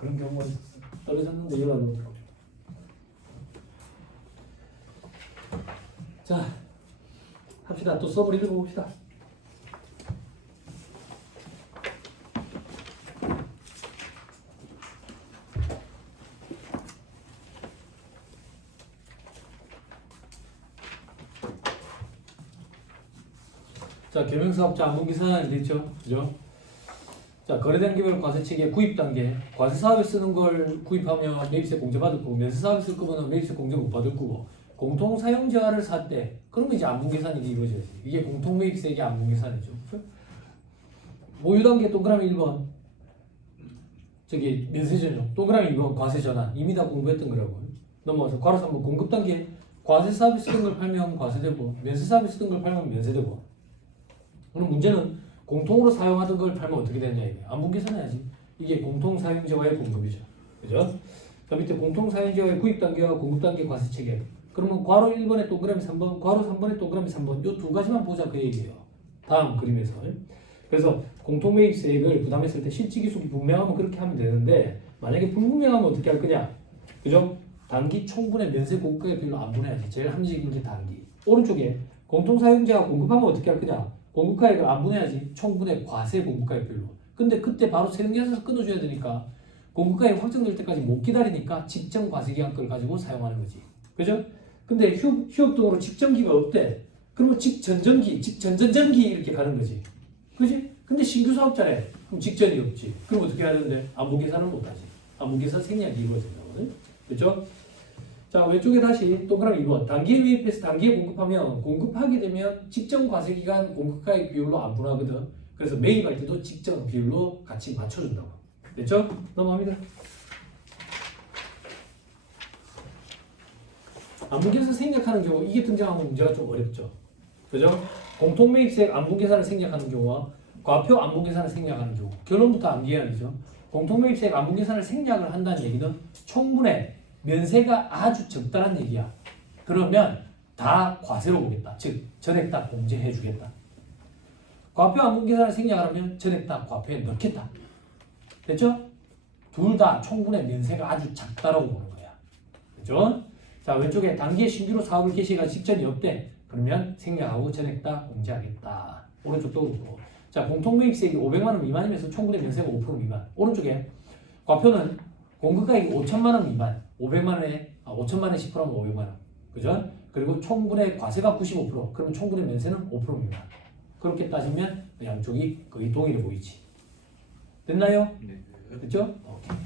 그런 경우가 있었어. 떨어졌는데 연락이 오더라고. 자, 합시다. 또 수업을 읽어봅시다. 자, 겸용사업자 안분기산안이 됐죠? 그죠? 자, 거래단계별 과세체계 구입 단계. 과세사업에 쓰는 걸 구입하면 매입세 공제 받을 거고, 면세사업에 쓸 거면 매입세 공제 못 받을 거고, 공통사용자를 살 때, 그러면 이제 안분계산이 이루어져야지. 이게 공통매입세, 이게 안분계산이죠. 모유단계 동그라미 1번. 저기 면세전용. 동그라미 2번 과세전환. 이미 다 공부했던 거라고. 넘어가서 괄호 3번 공급단계. 과세사업에 쓰던 걸 팔면 과세되고, 면세사업에 쓰던 걸 팔면 면세되고. 그럼 문제는 공통으로 사용하던 걸 팔면 어떻게 되느냐 이게. 안분계산해야지. 이게 공통사용자와의 공급이죠. 그죠? 자, 밑에 공통사용자와의 구입단계와 공급단계 과세체계. 그러면 괄호 1번에 동그라미 3번, 괄호 3번에 동그라미 3번. 요 두 가지만 보자 그 얘기예요. 다음 그림에서. 그래서 공통매입세액을 부담했을 때 실지기속이 분명하면 그렇게 하면 되는데, 만약에 불분명하면 어떻게 할 거냐? 그죠? 단기 총분의 면세 공급가액 비율로 안 분해야지. 제일 합리적인 게 단기. 오른쪽에 공통사용자가 공급하면 어떻게 할 거냐? 공급가액을 안 분해야지. 총분의 과세 공급가액 비율로. 근데 그때 바로 세능계산서 끊어줘야 되니까 공급가액 확정될 때까지 못 기다리니까 직전 과세기한걸 가지고 사용하는 거지. 그죠? 근데 휴업 등으로 직전기가 없대. 그러면 직전전기, 직전전전기 이렇게 가는 거지. 그지? 근데 신규 사업자래. 그럼 직전이 없지. 그럼 어떻게 해야 되는데? 안분계산은 못하지. 안분계산 생략이 이루어진다거든. 그렇죠? 자, 왼쪽에 다시 동그라미 2번. 단기에 매입해서 단기에 공급하면 공급하게 되면 직전 과세기간 공급가액 비율로 안 분하거든. 그래서 매입할 때도 직전 비율로 같이 맞춰준다고. 됐죠? 넘어갑니다. 안분계산 생략하는 경우 이게 등장하면 문제가 좀 어렵죠. 그죠? 공통매입세액 안분계산을 생략하는 경우와 과표 안분계산을 생략하는 경우. 결론부터 암기해야죠. 공통매입세액 안분계산을 생략을 한다는 얘기는 총분의 면세가 아주 적다는 얘기야. 그러면 다 과세로 보겠다. 즉 전액 다 공제해 주겠다. 과표 안분계산을 생략하면 전액 다 과표에 넣겠다. 됐죠? 둘 다 총분의 면세가 아주 작다라고 보는 거야. 그죠? 자, 왼쪽에 단기에 신규로 사업을 개시가 직전이 없대. 그러면 생략하고 전액 다 공제하겠다. 오른쪽도 그렇고. 자, 공통매입세액이 500만 원 미만이면서 총분의 면세가 5% 미만. 오른쪽에 과표는 공급가액이 5천만 원 미만. 500만 원에 5천만 원에 10%면 500만 원. 그죠? 그리고 총분의 과세가 95%. 그러면 총분의 면세는 5% 미만. 그렇게 따지면 양쪽이 거의 동일해 보이지. 됐나요? 네. 됐죠? 오케이.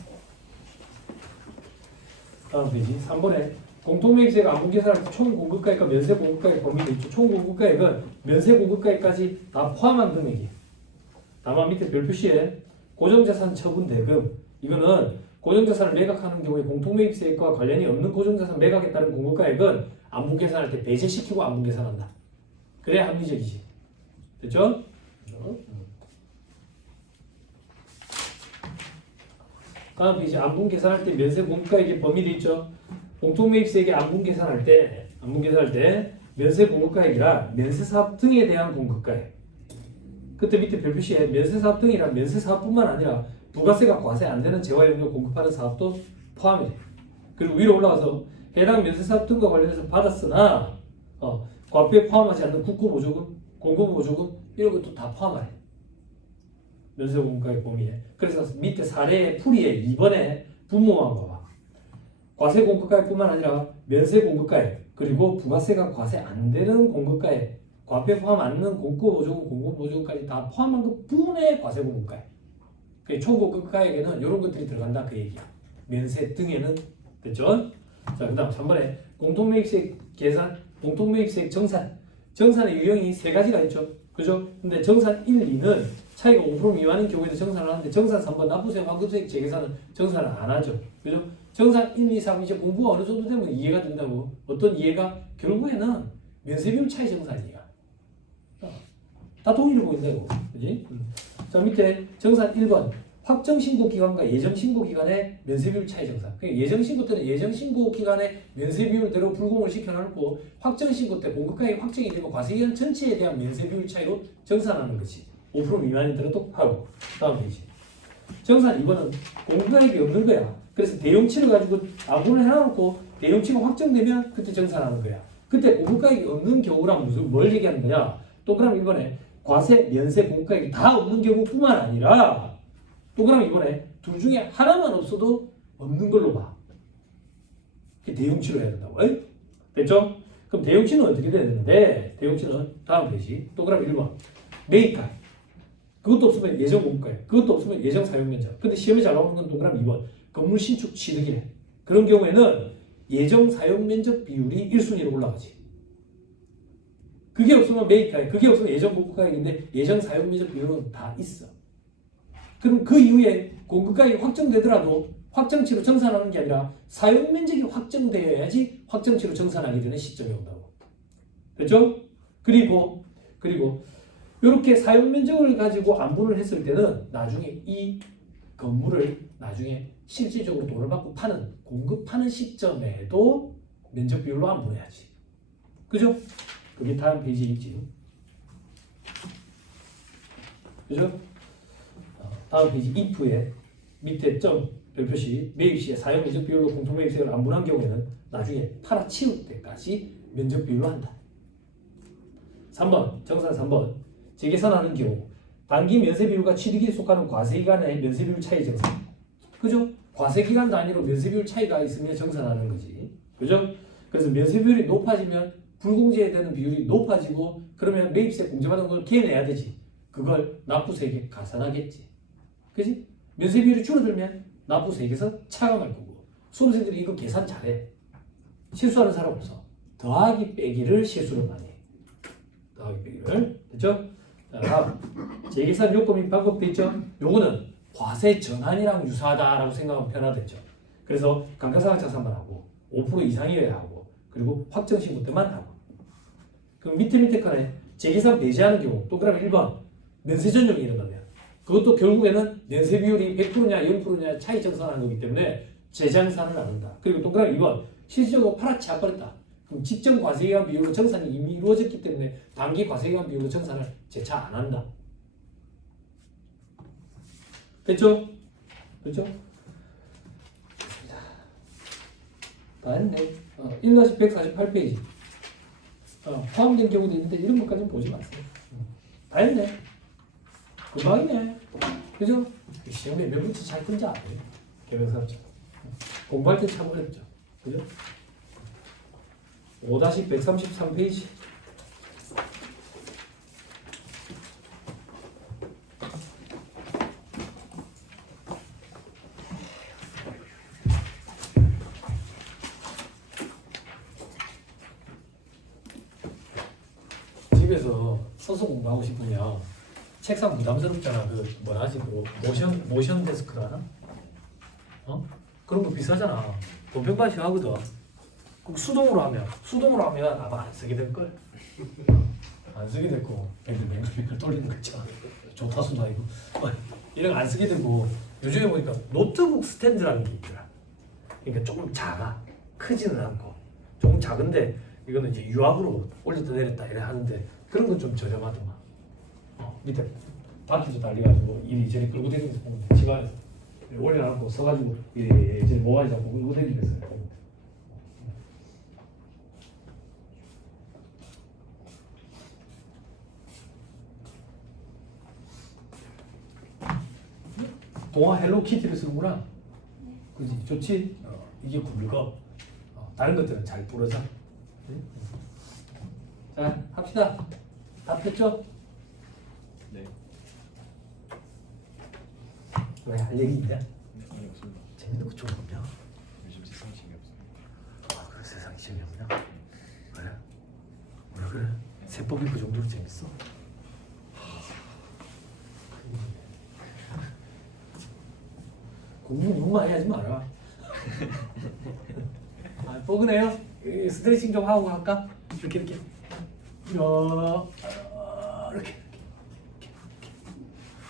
다음 페이지 3번에 공통매입세액 안분계산할 때 총 공급가액과 면세 공급가액 범위가 있죠. 총 공급가액은 면세 공급가액까지 다 포함한 금액이에요. 다만 밑에 별표시에 고정자산 처분 대금. 이거는 고정자산을 매각하는 경우에 공통매입세액과 관련이 없는 고정자산 매각에 따른 공급가액은 안분계산할 때 배제시키고 안분계산한다. 그래야 합리적이지. 됐죠? 다음 페이지 안분계산할 때 면세 공급가액의 범위도 있죠. 공통매입세액의 안분계산할 때 면세 공급가액이라 면세사업 등에 대한 공급가액. 그때 밑에 별표시에 면세사업 등이라 면세사업뿐만 아니라 부가세가 과세 안 되는 재화용료 공급하는 사업도 포함이 돼. 그리고 위로 올라가서 해당 면세사업 등과 관련해서 받았으나 과표에 포함하지 않는 국고보조금, 공고보조금 이런 것도 다 포함하래. 면세공급가액 범위에. 그래서 밑에 사례의 풀이에 2번에 분모만 봐봐. 과세공급가액뿐만 아니라 면세공급가액 그리고 부가세가 과세 안 되는 공급가액, 과표에 포함 안 되는 공고보조금, 공고보조금까지 다 포함한 것뿐의 과세공급가액. 총공급가액에는 이런 것들이 들어간다 그 얘기야. 면세 등에는. 됐죠? 자, 그 다음 3번에 공통매입세액 계산, 공통매입세액 정산. 정산의 유형이 세 가지가 있죠. 그죠? 근데 정산 1, 2는 차이가 5% 미만인 경우에도 정산을 하는데 정산 3번 납부세, 환급세 재계산은 정산을 안 하죠. 그죠? 정산 1, 2, 3 이제 공부가 어느 정도 되면 이해가 된다고. 어떤 이해가? 결국에는 면세비율 차이 정산이야. 다 동일해 보인다고. 그지? 자, 밑에 정산 1번 확정신고기간과 예정신고기간의 면세비율 차이 정산. 예정신고 때는 예정신고기간의 면세비율대로 불공을 시켜놓고 확정신고 때 공급가액이 확정이 되고 과세기간 전체에 대한 면세비율 차이로 정산하는 거지. 5% 미만이더라도 하고. 다음 페이지. 정산 2번은 공급가액이 없는 거야. 그래서 대용치를 가지고 안분을 해놓고 대용치가 확정되면 그때 정산하는 거야. 그때 공급가액이 없는 경우랑 무슨 뭘 얘기하는 거냐? 동그라미 1번에 과세, 면세, 공급가액이 다 없는 경우뿐만 아니라 동그라미 2번에 둘 중에 하나만 없어도 없는 걸로 봐. 그게 대용치로 해야 된다고. 됐죠? 그럼 대용치는 어떻게 돼야 되는데 대용치는 다음 페이지 동그라미 1번 매입가 그것도 없으면 예정 공급가액 그것도 없으면 예정 사용면적. 근데 시험에 잘 나오는 건 동그라미 2번 건물 신축 취득이래. 그런 경우에는 예정 사용면적 비율이 1순위로 올라가지. 그게 없으면 매입가액 그게 없으면 예정 공급가액인데 예정 사용면적 비율은 다 있어. 그럼 그 이후에 공급가액이 확정되더라도 확정치로 정산하는 게 아니라 사용면적이 확정되어야지 확정치로 정산하게 되는 시점이 온다고. 됐죠? 그리고 이렇게 사용면적을 가지고 안분을 했을 때는 나중에 이 건물을 나중에 실질적으로 돈을 받고 파는 공급하는 시점에도 면적 비율로 안분해야지. 그죠? 그게 다음 페이지에 있지. 그죠? 다음 페이지 if에 밑에 점 별표시 매입 시에 사용 면적 비율로 공통 매입세를 안분한 경우에는 나중에 팔아치울 때까지 면적 비율로 한다. 3번 정산 3번 재계산하는 경우 단기 면세 비율과 취득일에 속하는 과세 기간의 면세 비율 차이 정산. 그죠? 과세 기간 단위로 면세 비율 차이가 있으면 정산하는 거지. 그죠? 그래서 면세 비율이 높아지면 불공제되는 비율이 높아지고 그러면 매입세 공제받은 걸 계내야 되지. 그걸 납부세액에 가산하겠지. 그지? 면세 비율이 줄어들면 납부세액에서 차감할 거고. 수험생들이 이거 계산 잘해. 실수하는 사람 없어. 더하기 빼기를 실수를 많이 해. 더하기 빼기를. 됐죠? 자, 다음. 재계산 요건 및 방법도 있죠? 요거는 과세 전환이랑 유사하다라고 생각하면 편하겠죠. 그래서 감가상각자산만 하고 5% 이상이어야 하고 그리고 확정신고 때만 하고. 그럼 밑에 칸에 재계산 배제하는 경우 동그라미 1번 면세 전용이 일어나면 그것도 결국에는 면세 비율이 100%냐 0%냐 차이 정산하는 거기 때문에 재정산을 안 한다. 그리고 동그라미 2번 실질적으로 팔아치워버렸다. 그럼 직전 과세기간 비율로 정산이 이미 이루어졌기 때문에 단기 과세기간 비율로 정산을 재차 안 한다. 됐죠? 됐죠? 다 했네. 1-148페이지. 포함된 경우도 있는데 이런 것까지는 보지 마세요. 다 했네. 금방이네. 그죠? 시험에 몇 문제 잘 끈지 알아요. 개명사업자. 공부할 때 참 어렵죠. 그죠? 5-133페이지. 집에서 서서 공부하고 싶으면 책상 부담스럽잖아. 그 뭐라 하지? 그 모션 데스크라나? 그런 거 비싸잖아. 돈 백반씩 하거든. 그럼 수동으로 하면 아마 안 쓰게 될 걸. 안 쓰게 될 거. 뱅글뱅글 돌리는 거 있잖아. 조타수도 아니고. 이런 거 안 쓰게 되고 요즘에 보니까 노트북 스탠드라는 게 있더라. 그러니까 조금 작아. 크지는 않고 조금 작은데 이거는 이제 유압으로 올렸다 내렸다 이래 하는데 그런 건 좀 저렴하더만. 밑에 바퀴도 달려가지고 이리저리 끌고 다니면서 보면 집안에서 올려놓고 서가지고 이리저리 모가지 잡고 끌고 다니면서 동화 헬로키티를 쓰는구나. 그지? 좋지? 이게 굵어. 다른 것들은 잘 부러져. 자, 합시다. 다 폈죠? 네. 왜 할 얘기 있냐? 아니 없습니다. 재밌는 거 좀 없냐? 요즘 세상 재미없습니다. 그래 세상이 재미없냐? 그래? 왜 그래? 세법이 그 정도로 재밌어? 공부 너무 많이 하지 마라. 뻐근해요? 스트레칭 좀 하고 갈까? 이렇게 이렇게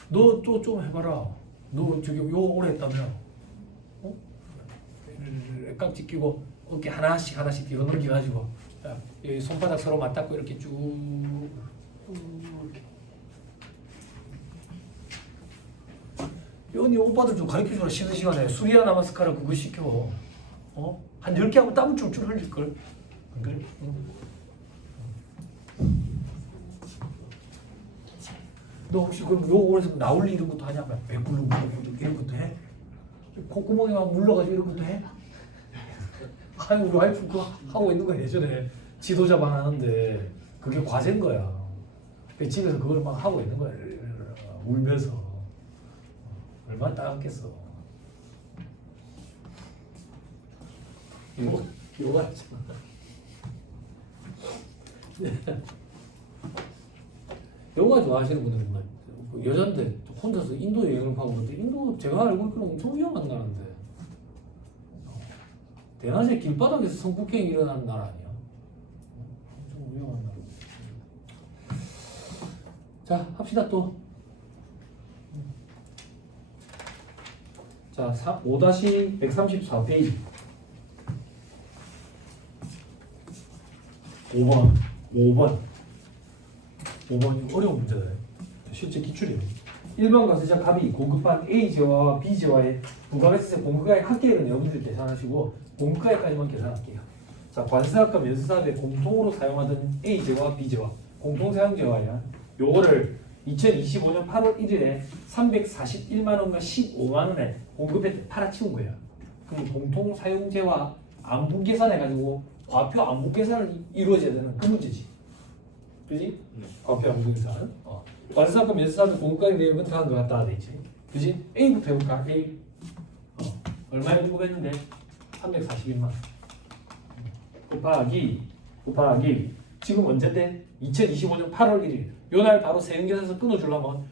너 또 좀 해봐라. 너 저기 요거 오래 했다며? 깍지 끼고 어깨 하나씩 뒤로 넘겨가지고 여기 손바닥 서로 맞닿고 이렇게 쭉 이렇게. 여기 오빠들 좀 가르쳐줘라. 쉬는 시간에 수리아 나마스카라 그거 시켜. 한 10개 하면 땀을 줄줄 흘릴걸. 안 그래? 너 혹시 그럼 요 오래서 나올리 이런 것도 하냐? 배불러 이런 것도 해? 콧구멍에 막 물러가지고 이런 것도 해? 아니 우리 와이프 그거 하고 있는 거 예전에 지도자반 하는데 그게 과제인 거야. 집에서 그걸 막 하고 있는 거야. 울면서. 얼마나 따갑겠어. 요가 있잖아. 요가 좋아하시는 분들은 뭐 여잔데 혼자서 인도 여행을 가고 그런데 인도 제가 알고 있기로는 엄청 위험한 나라인데 대낮에 길바닥에서 성폭행이 일어나는 나라 아니야? 엄청 위험한 나라. 자 합시다 또. 자 5-134페이지 5번 어려운 문제다. 실제 기출이에요. 일반 과세자 값이 공급한 A지와와 B지와의 부가가치세 공급가액 합계액은 여러분들이 계산하시고 공급가액까지만 계산할게요. 자 관세사업과 면세사업에 공통으로 사용하던 A지와 B지와 공통사용지와야 요거를 2025년 8월 1일에 341만 원과 15만 원에 공급에 팔아치운 거예요. 그럼 공통사용제와 안분 계산해가지고 과표 안분 계산을 이루어져야 되는 그 문제지. 그지? 과표 안분 계산. 관세사업과 면세사업의 공급가액 내역은 들어간 것 같다 돼 있지. 그지? A부터 해볼까? A. 얼마에 공급했는데? 341만 원. 곱하기 지금 언제인데? 2025년 8월 1일. 요날 바로 세금계산서 끊어주려면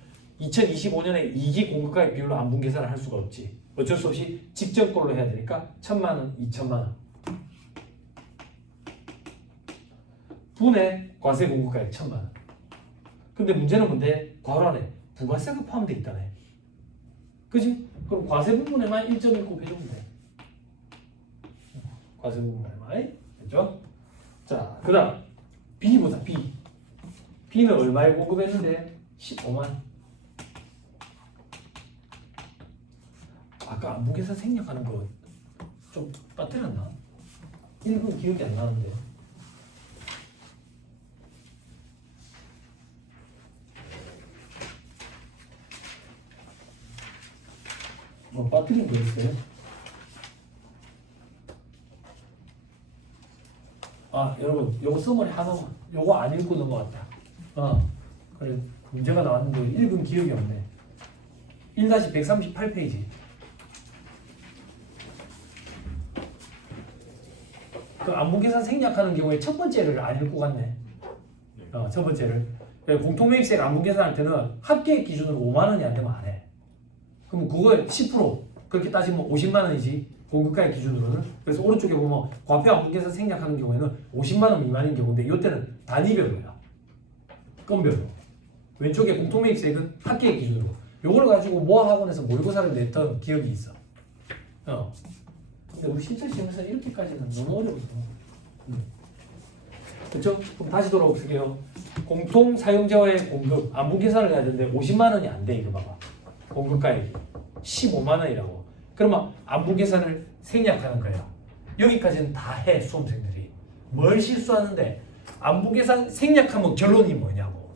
2025년에 2기 공급가액 비율로 안분 계산을 할 수가 없지. 어쩔 수 없이 직전꼴로 해야 되니까 1,000만 원, 2,000만 원. 분의 과세 공급가액 1,000만 원. 근데 문제는 뭔데? 괄호 안에 부가세가 포함되어 있다네. 그지? 그럼 과세 부분에만 1.1 곱해주면 돼. 과세 부분에만. 됐죠? 자, 그 다음 B 보자. B는 얼마에 공급했는데? 15만 원. 아까 안분계산 생략하는 거 좀 빠뜨렸나? 1분 기억이 안 나는데. 뭐 빠뜨린 거 있어요? 아 여러분 요거 써머리 하나만 요거 안 읽고 넘어갔다. 그래 문제가 나왔는데 읽은 기억이 없네. 1-138페이지. 그 안분계산 생략하는 경우에 첫 번째를 안 읽고 갔네. 첫 번째를 공통매입세가 안분계산할 때는 합계액 기준으로 5만 원이 안 되면 안 해. 그럼 그거에 10% 그렇게 따지면 50만 원이지 공급가액 기준으로는. 그래서 오른쪽에 보면 과표 안분계산 생략하는 경우에는 50만 원 미만인 경우인데 이때는 단위별로야. 건별로. 왼쪽에 공통매입세액은 합계액 기준으로. 요걸 가지고 모아학원에서 모의고사를 냈던 기억이 있어. 근데 우리 실제 시험에서 이렇게까지는 너무 어려워서. 그렇죠? 그럼 다시 돌아올게요. 공통 사용자와의 공급 안분 계산을 해야 되는데 50만 원이 안 돼. 이거 봐봐. 공급가액이 15만 원이라고. 그러면 안분 계산을 생략하는 거예요. 여기까지는 다 해. 수험생들이. 뭘 실수하는데 안분 계산 생략하면 결론이 뭐냐고.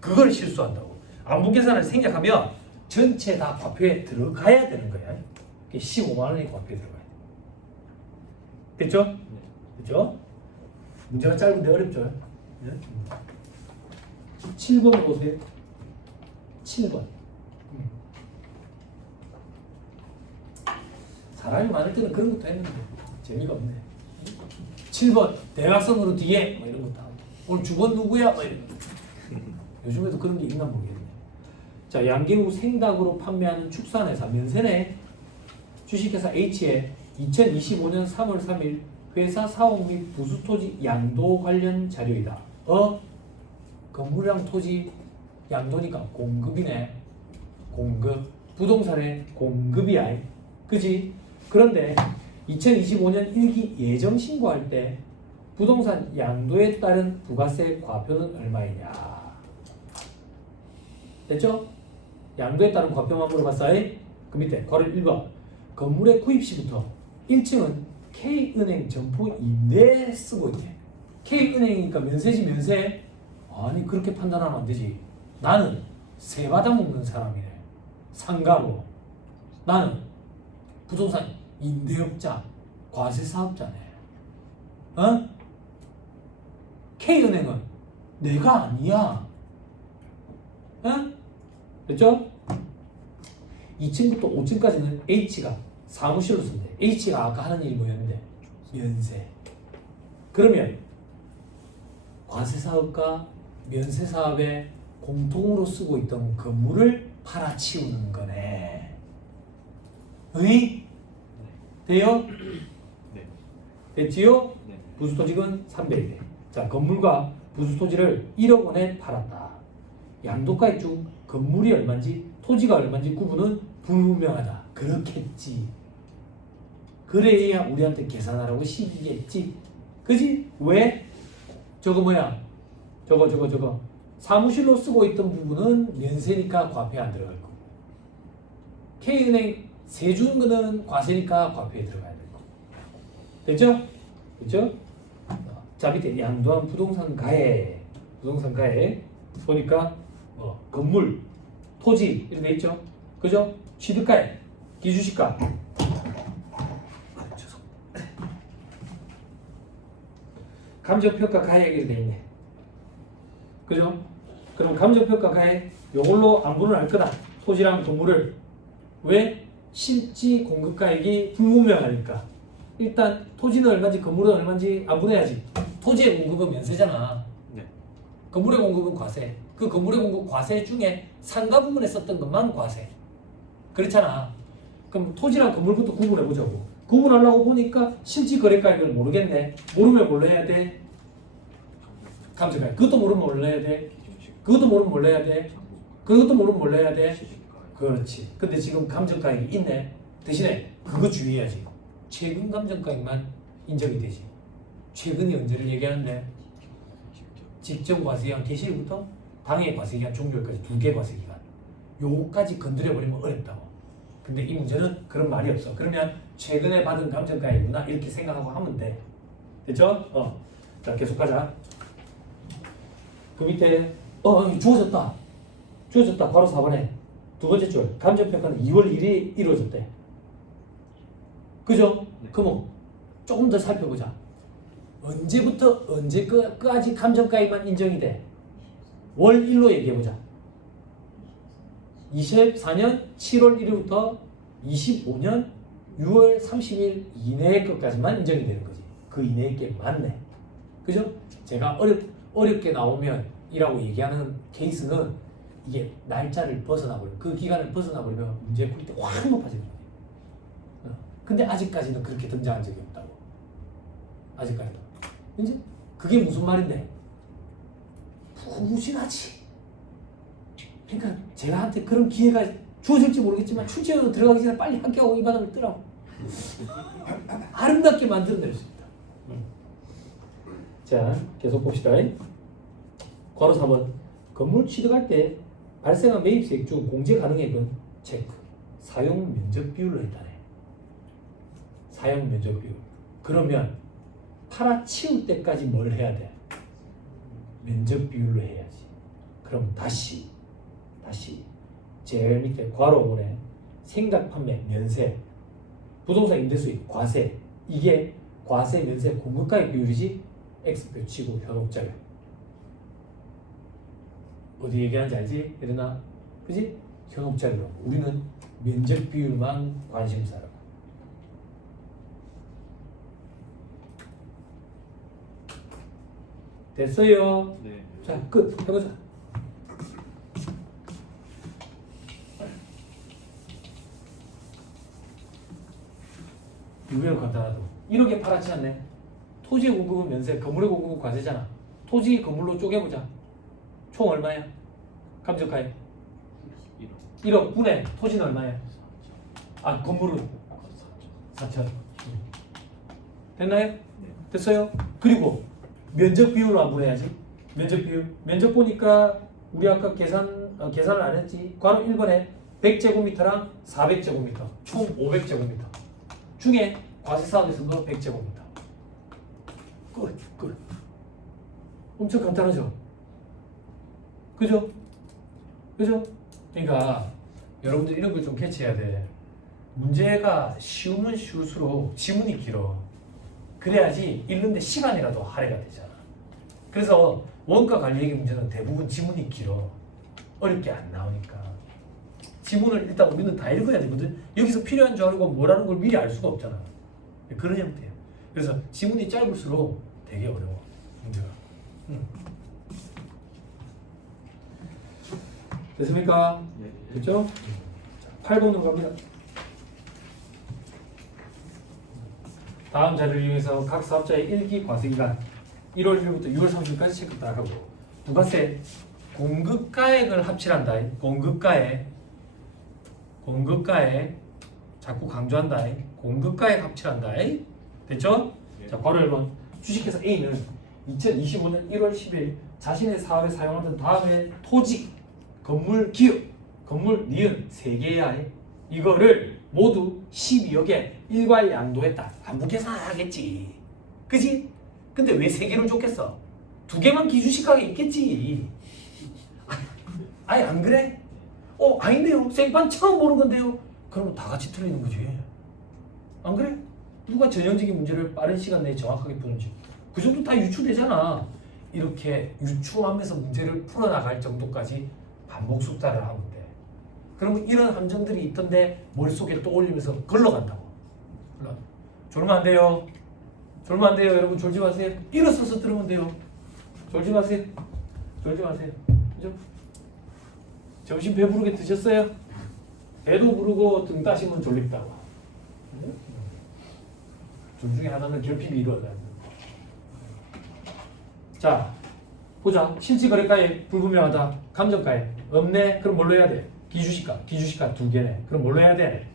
그걸 실수한다고. 안분 계산을 생략하면 전체 다 과표에 들어가야 되는 거야. 15만 원이 과표에 들어가야 돼. 됐죠? 네. 됐죠? 문제가 짧은데 어렵죠? 네? 7번 보세요. 7번. 사람이 많을 때는 그런 것도 했는데 재미가 없네. 7번 대각선으로 뒤에 뭐 이런 것도 하고 오늘 주번 누구야? 뭐 이런 거. 요즘에도 그런 게 있나 모르겠네. 자, 양계우 생닭으로 판매하는 축산회사 면세네 주식회사 H의 2025년 3월 3일 회사 사업 및 부수토지 양도 관련 자료이다. 건물이랑 토지 양도니까 공급이네. 공급. 부동산의 공급이야. 그지? 그런데 2025년 1기 예정 신고할 때 부동산 양도에 따른 부가세 과표는 얼마이냐? 됐죠? 양도에 따른 과표만 물어봤어요. 그 밑에 괄호 1번 건물의 구입 시부터 1층은 K은행 점포 임대 쓰고 있대. K은행이니까 면세지 면세. 아니 그렇게 판단하면 안 되지. 나는 세 받아먹는 사람이네. 상가로. 나는 부동산 임대업자, 과세사업자네. 어? K은행은 내가 아니야. 어? 됐죠? 2층부터 5층까지는 H가 사무실로 쓴대. H가 아까 하는 일이 뭐였는데? 면세. 그러면 과세사업과 면세사업에 공통으로 쓰고 있던 건물을 팔아치우는 거네. 어이? 돼요? 네. 됐지요? 네. 부수토지는 300대. 자, 건물과 부수토지를 1억 원에 팔았다. 양도가액 중 건물이 얼마인지 토지가 얼마인지 구분은 불분명하다. 그렇겠지. 그래야 우리한테 계산하라고 시키겠지. 그지? 왜? 저거 뭐야? 저거 사무실로 쓰고 있던 부분은 면세니까 과표에 안 들어갈 거고 K은행 세주는 거는 과세니까 과표에 들어가야 될 거고. 됐죠? 됐죠? 자 밑에 양도한 부동산 가액 보니까 건물, 토지 이렇게 돼 있죠? 그죠? 취득가액, 기준시가 감정평가 가액 이렇게 돼 있네. 그죠? 그럼 감정평가 가액 요걸로 안분을 할 거다. 토지랑 건물을. 왜? 실지 공급가액이 불분명하니까. 일단 토지는 얼마인지 건물은 얼마인지 안분해야지. 토지의 공급은 면세잖아. 네. 건물의 공급은 과세. 그 건물의 공급 과세 중에 상가 부분에 썼던 것만 과세. 그렇잖아. 그럼 토지랑 건물부터 구분해보자고. 구분하려고 보니까 실지 거래가액을 모르겠네. 모르면 뭘로 해야 돼? 감정가액. 그것도 모르면 뭘로 해야 돼? 기준식. 그것도 모르면 뭘로 해야 돼? 그것도 모르면 뭘로 해야 돼? 시집가액. 그렇지. 근데 지금 감정가액이 있네. 대신에 그거 주의해야지. 최근 감정가액만 인정이 되지. 최근이 언제를 얘기하는데? 직전 과세기간 개시일부터 당해 과세기간 종료일까지 2개 과세기간. 요거까지 건드려버리면 어렵다고. 근데 이 문제는 그런 말이 없어. 그러면 최근에 받은 감정가액이구나 이렇게 생각하고 하면 돼. 됐죠? 자 계속하자. 그 밑에 주어졌다. 괄호 4번에 두 번째 줄 감정평가는 2월 1일에 이루어졌대. 그죠? 네. 그럼 조금 더 살펴보자. 언제부터 언제까지 감정가액만 인정이 돼? 월 1로 얘기해보자. 24년 7월 1일부터 25년 6월 30일 이내의 것까지만 인정이 되는 거지. 그 이내의 게 맞네. 그죠? 제가 어렵게 나오면 이라고 얘기하는 케이스는 이게 날짜를 벗어나버려. 그 기간을 벗어나버리면 문제의 풀이 확 높아지는 거예요. 근데 아직까지는 그렇게 등장한 적이 없다고. 아직까지는. 이제 그게 무슨 말인데? 무진하지. 그러니까 제가 한테 그런 기회가 주어질지 모르겠지만 출제로 들어가기 전에 빨리 합격하고 이 바닥을 뜨라고. 아름답게 만들어낼 수 있다. 자, 계속 봅시다. 괄호 4번. 건물 취득할 때 발생한 매입세액 중 공제 가능액은 체크. 사용 면적 비율로 했다네. 사용 면적 비율. 그러면 팔아치울 때까지 뭘 해야 돼? 면적 비율로 해야지. 그럼 다시 제일 밑에 괄호 5번에 생각 판매 면세 부동산 임대수익 과세 이게 과세 면세 공급가액 비율이지. X표 치고 현혹자료 어디 얘기하는지 알지? 예린아? 그지? 현혹자료. 우리는 면적 비율만 관심사라고. 됐어요? 네. 자, 끝. 해보자. 의외로 간단하다. 1억에 팔았지 않네. 토지 공급은 면세, 건물의 공급은 과세잖아. 토지 건물로 쪼개보자. 총 얼마야? 감정가액 1억 분의 토지는 얼마야? 아 건물은 4천. 됐나요? 됐어요? 그리고 면적 비율로 안 분해야지. 면적 비율. 면적 보니까 우리 아까 계산을 안 했지. 괄호 1번에 100제곱미터랑 400제곱미터 총 500제곱미터 중에 과세사업에서는 100제곱미터 끝. 엄청 간단하죠? 그죠? 그러니까 여러분들 이런 걸 좀 캐치해야 돼. 문제가 쉬우면 쉬울수록 지문이 길어. 그래야지 읽는데 시간이라도 할애가 되잖아. 그래서 원가 관리액의 문제는 대부분 지문이 길어. 어렵게 안 나오니까. 지문을 일단 우리는 다 읽어야 되거든. 여기서 필요한 줄 알고 뭐라는 걸 미리 알 수가 없잖아. 그런 형태예요. 그래서 지문이 짧을수록 되게 어려워. 문제가. 됐습니까? 예. 됐죠? 8번으로 갑니다. 다음 자료를 이용해서 각 사업자의 일기 과세기간 1월 1일부터 6월 30일까지 체크 딱 하고 부가세 공급가액을 합칠한다. 공급가액 자꾸 강조한다. 공급가액 합칠한다. 됐죠? 네. 자, 바로 1번 주식회사 A는 2025년 1월 10일 자신의 사업에 사용하던 다음에 토지, 건물 기업, 건물 니은 3개야. 이거를 모두 12억에 일괄 양도했다. 안부 계산하겠지. 그지? 근데 왜 3개를 줬겠어? 2개만 기준시가에 있겠지. 아니 안 그래? 아니네요. 생판 처음 보는 건데요. 그러면 다 같이 틀리는 거지. 안 그래? 누가 전형적인 문제를 빠른 시간 내에 정확하게 푸는지 그 정도 다 유추되잖아. 이렇게 유추하면서 문제를 풀어나갈 정도까지 반복 숙달을 하면 돼. 그러면 이런 함정들이 있던데 머릿속에 떠올리면서 걸러간다고. 졸면 안 돼요. 여러분 졸지 마세요. 일어서서 들으면 돼요. 졸지 마세요. 그죠? 점심 배부르게 드셨어요? 배도 부르고 등 따시면 졸립다고. 둘 중에 하나는 결핍이 이루어져야 돼. 자, 보자. 실질거래가액 불분명하다. 감정가액 없네. 그럼 뭘로 해야 돼? 기주시가 2개네. 그럼 뭘로 해야 돼?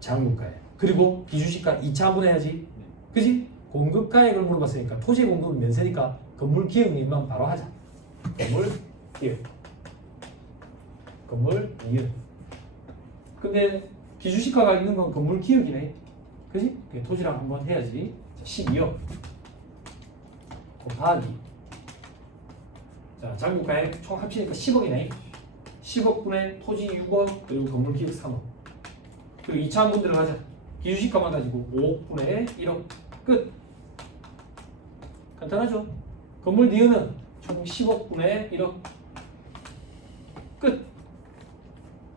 장부가액. 그리고 기주시가 2차 한번 해야지. 그지? 공급가액을 물어봤으니까 토지 공급은 면세니까 건물 기업님만 바로 하자. 건물 기업. 건물 이음. 근데 기주시가가 있는 건 건물 기업이네. 그지? 토지랑 한번 해야지. 12억 곱하기. 자, 장부가액 총 합치니까 10억이네. 10억분의 토지 6억 그리고 건물 기업 3억. 그리고 2차 한번 들어가자. 기주시가만 가지고 5억분의 1억. 끝. 간단하죠? 건물 니은은 총 10억분의 1억. 끝.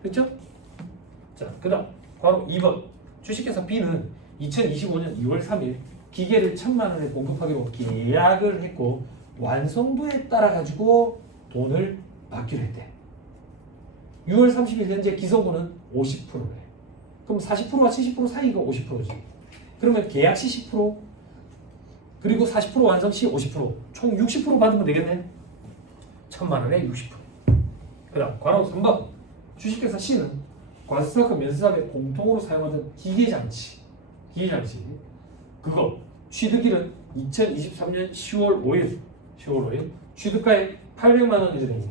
됐죠? 자, 그 다음 바로 2번 주식회사 B는 2025년 2월 3일 기계를 1,000만 원에 공급하기로 계약을 했고 완성도에 따라 가지고 돈을 받기로 했대. 6월 30일 현재 기소분은 50%래. 그럼 40%와 70% 사이가 50%지. 그러면 계약 시 10% 그리고 40% 완성 시 50% 총 60% 받으면 되겠네. 1,000만 원에 60%. 그 다음 괄호 3번 주식회사 C는 과세사업과 면세사업에 공통으로 사용하던 기계장치 그거 취득일은 2023년 10월 5일 취득가액 800만 원이더니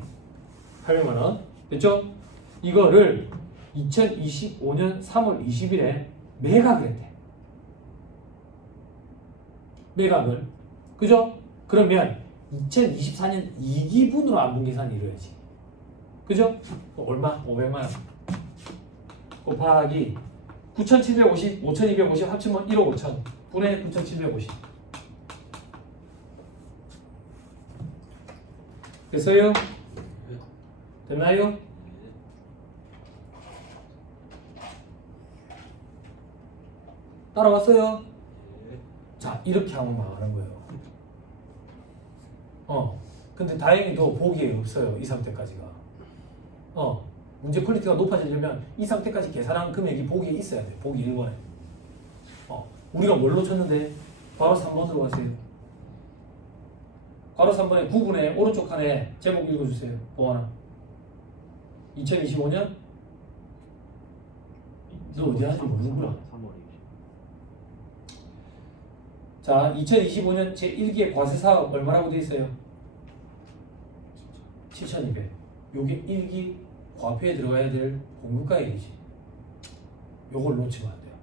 800만 원 됐죠? 이거를 2025년 3월 20일에 매각을 했대. 매각을. 그죠? 그러면 2024년 2기분으로 안분 계산을 이루어야지. 그죠? 얼마? 500만 원 곱하기 9,750, 5,250 합치면 1억 5천 분의 9,750 됐어요? 됐나요? 따라왔어요? 자, 이렇게 하면 망하는 거예요. 근데 다행히도 보기에 없어요. 이 상태까지가. 문제 퀄리티가 높아지려면 이 상태까지 계산한 금액이 보기에 있어야 돼. 보기 1번에. 우리가 뭘로 쳤는데 바로 3번으로 가세요. 바로 3번에 9분의 오른쪽 칸에 제목 읽어주세요. 보아나 2025년 너 어디 하는지 모르는구나. 3월이지. 자, 2025년 제1기의 과세사업 얼마라고 돼 있어요? 7,200. 요게 1기 과표에 들어가야 될 공급가액이지. 요걸 놓치면 안 돼요.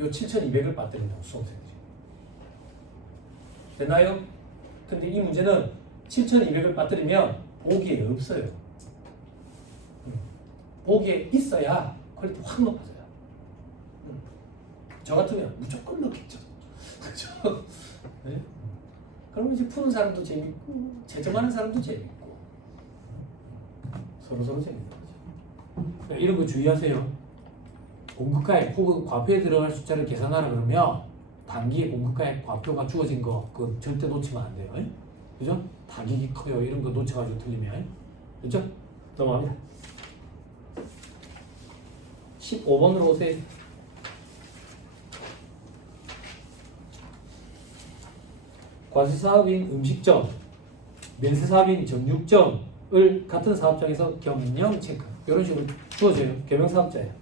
요 7,200을 빠뜨린다고 수험생이지. 됐나요? 근데 이 문제는 7,200을 빠뜨리면 보기에 없어요. 보기에 있어야 퀄리티 확 높아져요. 저 같으면 무조건 넣겠죠. 그죠? 네? 그러면 이제 푸는 사람도 재밌고 채점하는 사람도 재밌고 서로 재밌는 거죠. 이런 거 주의하세요. 공급가액 혹은 과표에 들어갈 숫자를 계산하라 그러면 단기에 공급가액 과표가 주어진 거 그거 절대 놓치면 안 돼요. 그죠? 타격이 커요. 이런 거 놓쳐가지고 틀리면. 그죠? 넘어갑니다. 15번으로 오세요. 과세사업인 음식점, 면세사업인 정육점을 같은 사업장에서 경영 체크 이런 식으로 주어져요. 경영사업자예요.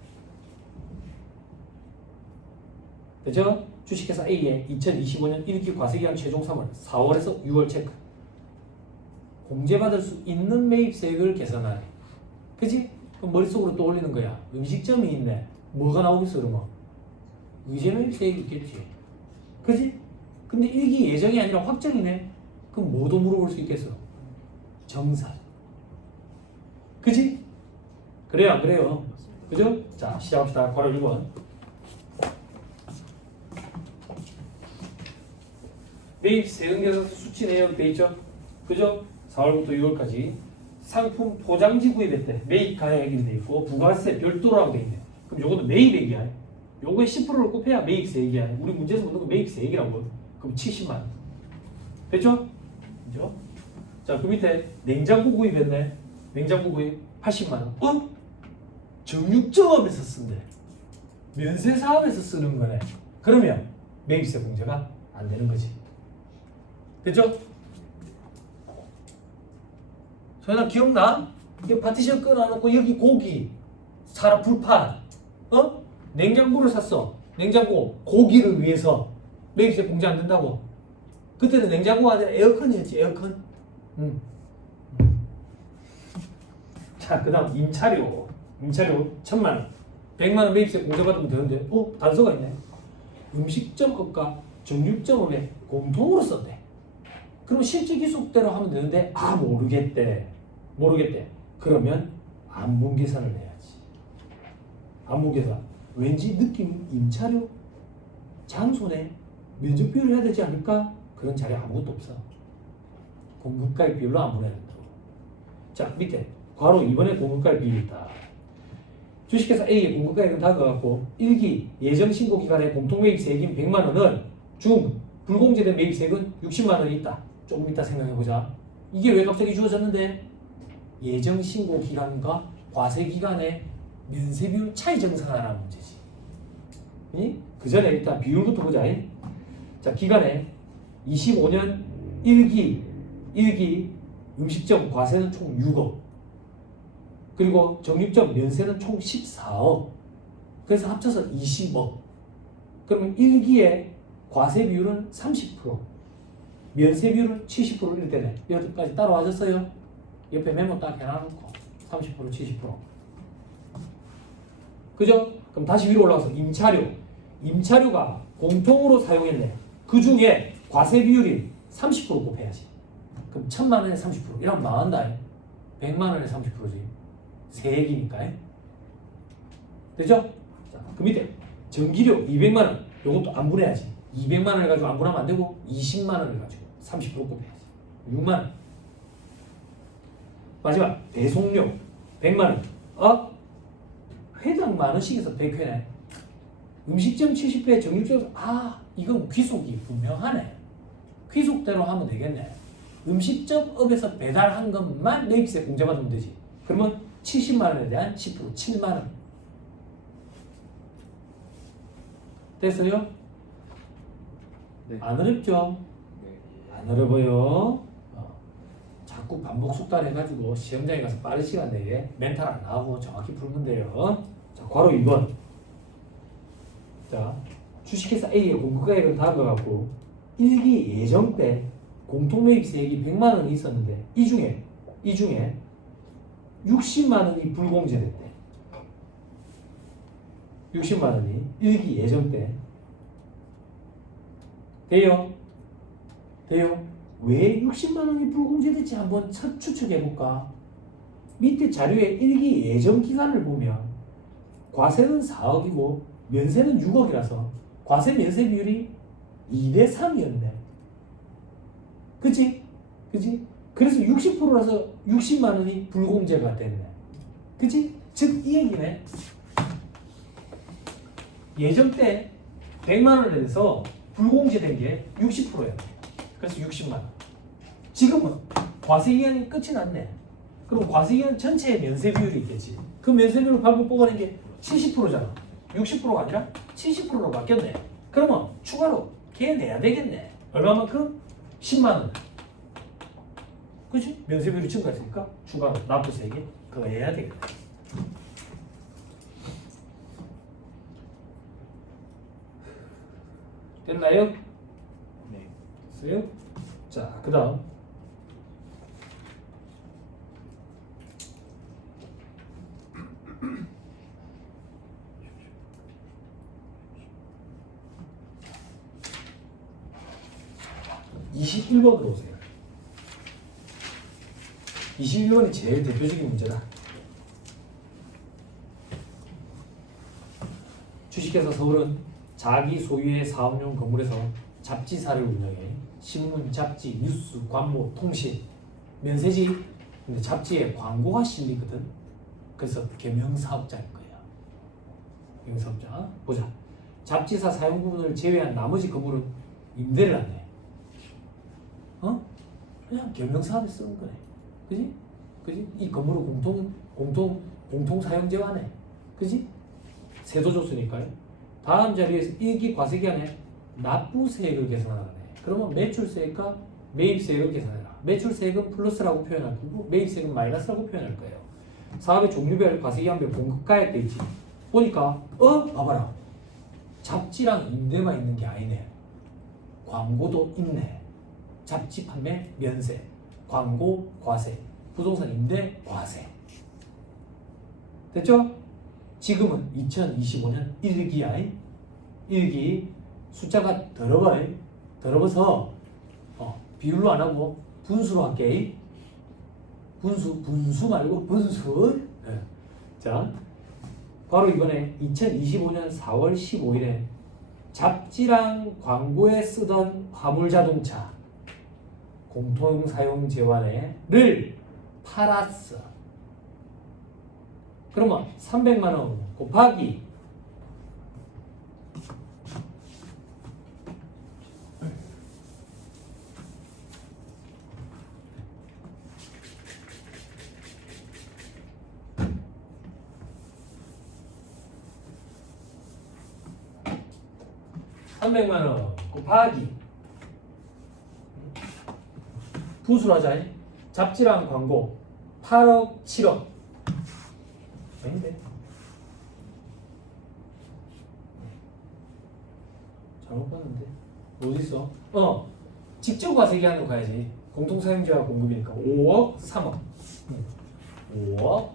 그죠? 주식회사 A의 2025년 1기 과세기한 최종 3월 4월에서 6월 체크. 공제받을 수 있는 매입세액을 계산하래. 그지? 그럼 머릿속으로 떠올리는 거야. 음식점이 있네. 뭐가 나오겠어 그러면? 의제 매입세액이 있겠지. 그지? 근데 1기 예정이 아니라 확정이네. 그럼 뭐도 물어볼 수 있겠어? 정산. 그지? 그래요 안 그래요? 그죠? 자 시작합시다. 괄호 1번. 매입 세금계산 수치 내역 돼 있죠? 그죠? 4월부터 6월까지 상품 포장지 구입했대. 매입 가액이 돼 있고 부가세 별도로 하고 돼 있네. 그럼 요거는 매입액이야. 요거에 10%를 곱해야 매입세액이야. 우리 문제에서 묻는 거 매입세액이라고. 그럼 70만 원. 됐죠? 그죠? 자, 그 밑에 냉장고 구입했네. 냉장고 구입 80만 원. 어? 정육점업에서 쓴대. 면세 사업에서 쓰는 거네. 그러면 매입세 공제가 안 되는 거지. 됐죠? 소연아 기억나? 이게 파티션 끊어놓고 여기 고기, 사람 불판, 어? 냉장고를 샀어. 냉장고 고기를 위해서 매입세 공제 안 된다고. 그때는 냉장고가 아니라 에어컨이었지. 에어컨. 자, 그 다음 임차료 1,000만 원. 100만 원 매입세 공제 받으면 되는데 단서가 있네. 음식점업과 정육점업에 공통으로 썼대. 그럼 실제 기속대로 하면 되는데 모르겠대. 그러면 안분 계산을 해야지. 안분 계산. 왠지 느낌이 임차료 장소네 면적 비율을 해야 되지 않을까? 그런 자료 아무것도 없어. 공급가액 비율로 안분해야 된다고. 자 밑에 괄호 2번에 공급가액 비율이 있다. 주식회사 A의 공급가액은 다음과 1기 예정신고 기간에 공통매입세액인 100만 원은 중 불공제된 매입세액은 60만 원이 있다. 조금 이따 생각해보자. 이게 왜 갑자기 주어졌는데? 예정신고 기간과 과세기간의 면세비율 차이 정산하라는 문제지. 그 전에 일단 비율부터 보자. 자, 기간에 25년 1기 음식점 과세는 총 6억. 그리고 정육점 면세는 총 14억. 그래서 합쳐서 20억. 그러면 1기의 과세 비율은 30%. 면세 비율은 70%일 때네. 여기까지 따라와줬어요? 옆에 메모 딱 해놔놓고 30% 70%. 그죠? 그럼 다시 위로 올라가서 임차료가 공통으로 사용했네. 그 중에 과세 비율이 30% 곱해야지. 그럼 1,000만 원에 30%. 이러면 망한다. 100만 원에 30%지. 세액이니까. 되죠? 자, 그 밑에 전기료 200만 원. 요것도 안분해야지. 200만 원을 가지고 안분하면 안 되고 20만 원을 가지고 30% 곱해야지. 6만 원. 마지막 배송료 100만 원. 회당 만 원씩에서 100회네. 음식점 70회, 정육점 이건 귀속이 분명하네. 귀속대로 하면 되겠네. 음식점업에서 배달한 것만 매입세 공제받으면 되지. 그러면 70만 원에 대한 10% 7만 원. 됐어요? 네. 안 어렵죠? 네. 안 어려워요. 자꾸 반복 숙달 해가지고 시험장에 가서 빠른 시간 내에 멘탈 안 나오고 정확히 풀면 돼요. 자, 괄호 2번. 자, 주식회사 A의 공급가액은 다음과 같고 1기 예정 때 공통매입세액이 100만 원이 있었는데 이 중에 60만 원이 불공제됐대. 60만 원이 일기 예정 때. 돼요? 돼요? 왜 60만 원이 불공제됐지 한번 추측해 볼까? 밑에 자료에 일기 예정 기간을 보면 과세는 4억이고 면세는 6억이라서 과세 면세 비율이 2대 3이었네. 그치? 그치? 그래서 60%라서 60만 원이 불공제가 됐네. 그치? 즉 이 얘기네. 예정 때 100만 원에 대해서 불공제된 게 60%야. 그래서 60만 원. 지금은 과세기간이 끝이 났네. 그럼 과세기간 전체의 면세 비율이 있겠지. 그 면세 비율을 방금 뽑아낸 게 70%잖아. 60%가 아니라 70%로 바뀌었네. 그러면 추가로 걔 내야 되겠네. 얼마만큼? 10만 원. 그치? 면세 비율이 증가했으니까 추가로 납부세액이 그거 해야 되겠네. 됐나요? 네. 됐어요? 자, 그 다음 21번으로 오세요. 21번이 제일 대표적인 문제다. 주식회사 서울은 자기 소유의 사업용 건물에서 잡지사를 운영해 신문, 잡지, 뉴스, 관모, 통신, 면세지. 근데 잡지에 광고가 실리거든. 그래서 겸용사업자일 거야. 겸용사업자. 보자. 잡지사 사용 부분을 제외한 나머지 건물은 임대를 안 해. 그냥 겸용사업에 쓰는 거네. 그지? 그지? 이 건물은 공통 사용제와네. 그지? 세도 줬으니까요. 다음 자리에서 일기 과세기간에 납부세액을 계산하네. 그러면 매출세액과 매입세액을 계산해라. 매출세액은 플러스라고 표현할 거고 매입세액은 마이너스라고 표현할 거예요. 사업의 종류별 과세기간별 공급가액 돼 있지. 보니까 봐봐라. 잡지랑 임대만 있는 게 아니네. 광고도 있네. 잡지 판매 면세, 광고 과세, 부동산 임대 과세. 됐죠? 지금은 2025년 1기야. 1기 숫자가 더러워서 비율로 안 하고 분수로 할게. 분수 말고 분수. 네. 자, 바로 이번에 2025년 4월 15일에 잡지랑 광고에 쓰던 화물자동차 공통사용재환을 팔았어. 그러면 300만 원 곱하기 분수로 하자. 잡지랑 광고 8억 7억 아닌데 잘못 봤는데 어디 있어? 직접 과세기하는 거 가야지. 공통사용자와 공급이니까 5억 3억 5억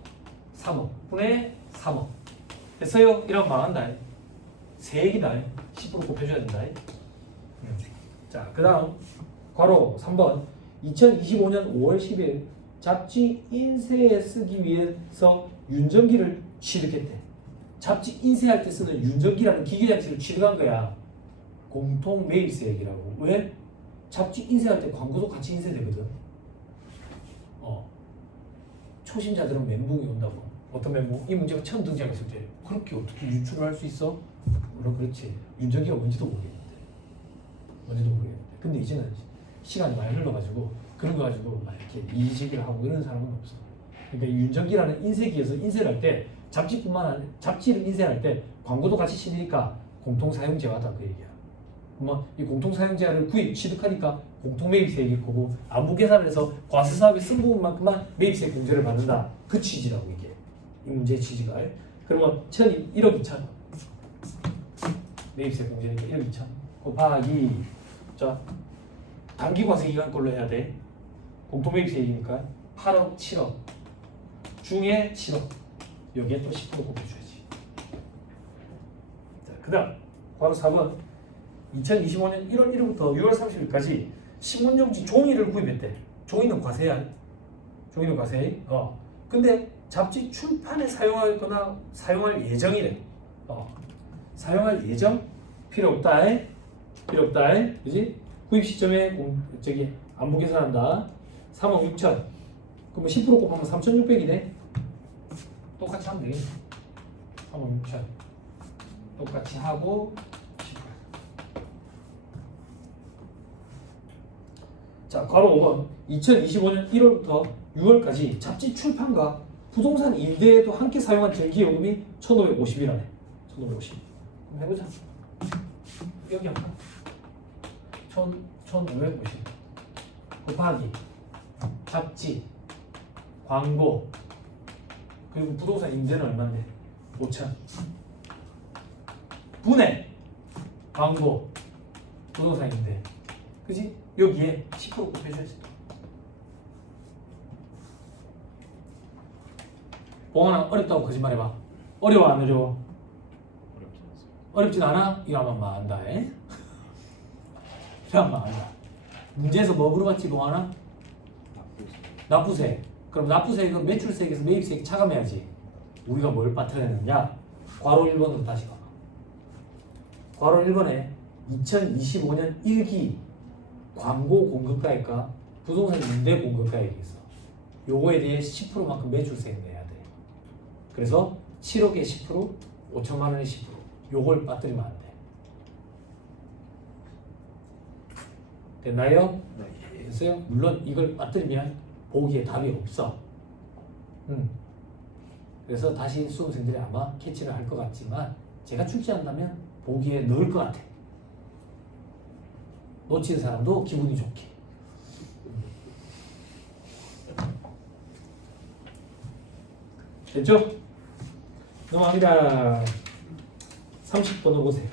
3억 분의 3억 됐어요? 이러면 망한다. 세액이다. 10% 곱해줘야 된다. 자, 그 다음 괄호 3번 2025년 5월 10일 잡지 인쇄에 쓰기 위해서 윤전기를 취득했대. 잡지 인쇄할 때 쓰는 윤전기라는 기계장치를 취득한 거야. 공통 매입세액이라고. 왜? 잡지 인쇄할 때 광고도 같이 인쇄되거든. 초심자들은 멘붕이 온다고. 어떤 멘붕? 이 문제가 처음 등장했을 때 그렇게 어떻게 유출을 할 수 있어? 물론 그렇지. 윤전기가 뭔지도 모르겠는데. 근데 이제는 시간이 많이 흘러가지고 그런 거 가지고 막 이렇게 이의제기를 하고 이런 사람은 없어. 그러니까 이 윤전기라는 인쇄기에서 인쇄를 할 때 잡지를 인쇄할 때 광고도 같이 실리니까 공통사용재화다 그 얘기야. 이 공통사용재화를 취득하니까 공통매입세액일 거고 안부 계산을 해서 과세사업에 쓴 부분만큼만 매입세액 공제를 받는다. 그 취지라고 이게. 이 문제의 취지가. 그러면 1억 2천 매입세액 공제니까 1억 2천 곱하기 자 단기과세기간 걸로 해야 돼. 공통매입세액이니까 8억 7억 중에 7억. 여기에 또 10% 곱해줘야지. 자, 그 다음 바로 4번 2025년 1월 1일부터 6월 30일까지 신문용지 종이를 구입했대. 종이는 과세야. 종이는 과세. 근데 잡지 출판에 사용하거나 사용할 예정이래. 사용할 예정? 필요 없다. 필요 없다. 그지? 구입 시점에 저기 안부 계산한다. 3억 6천. 그러면 10% 곱하면 3,600이네. 똑같이 하면 되겠네. 3억 6천. 똑같이 하고 10%. 자, 괄호 5번. 2025년 1월부터 6월까지 잡지 출판과 부동산 임대에도 함께 사용한 전기요금이 1,550이라네. 1,550. 그럼 해보자. 여기 할까? 1,550 곱하기 잡지, 광고, 그리고 부동산 임대는 얼마인데? 5천. 분해, 광고, 부동산 임대. 그지? 여기에 10% 곱해줘야지. 봉환아, 어렵다고 거짓말해봐. 어려워 안 어려워? 어렵지 않습니다. 어렵진 않아? 이러면 안다. 이러면 안다. 문제에서 뭐 물어봤지 봉환아? 납부세. 그럼 납부세액은 매출세액에서 매입세액 차감해야지. 우리가 뭘 빠뜨렸느냐? 괄호 1번으로 다시 가봐. 괄호 1번에 2025년 1기 광고 공급가액과 부동산 임대 공급가액이 있어. 요거에 대해 10%만큼 매출세액 내야 돼. 그래서 7억에 10%, 5천만 원에 10%. 요걸 빠뜨리면 안 돼. 됐나요? 네. 됐어요? 물론 이걸 빠뜨리면 보기에 답이 없어. 그래서 다시 수험생들이 아마 캐치를 할 것 같지만 제가 출제한다면 보기에 넣을 것 같아. 놓친 사람도 기분이 좋게. 됐죠? 넘어갑니다. 30번을 보세요.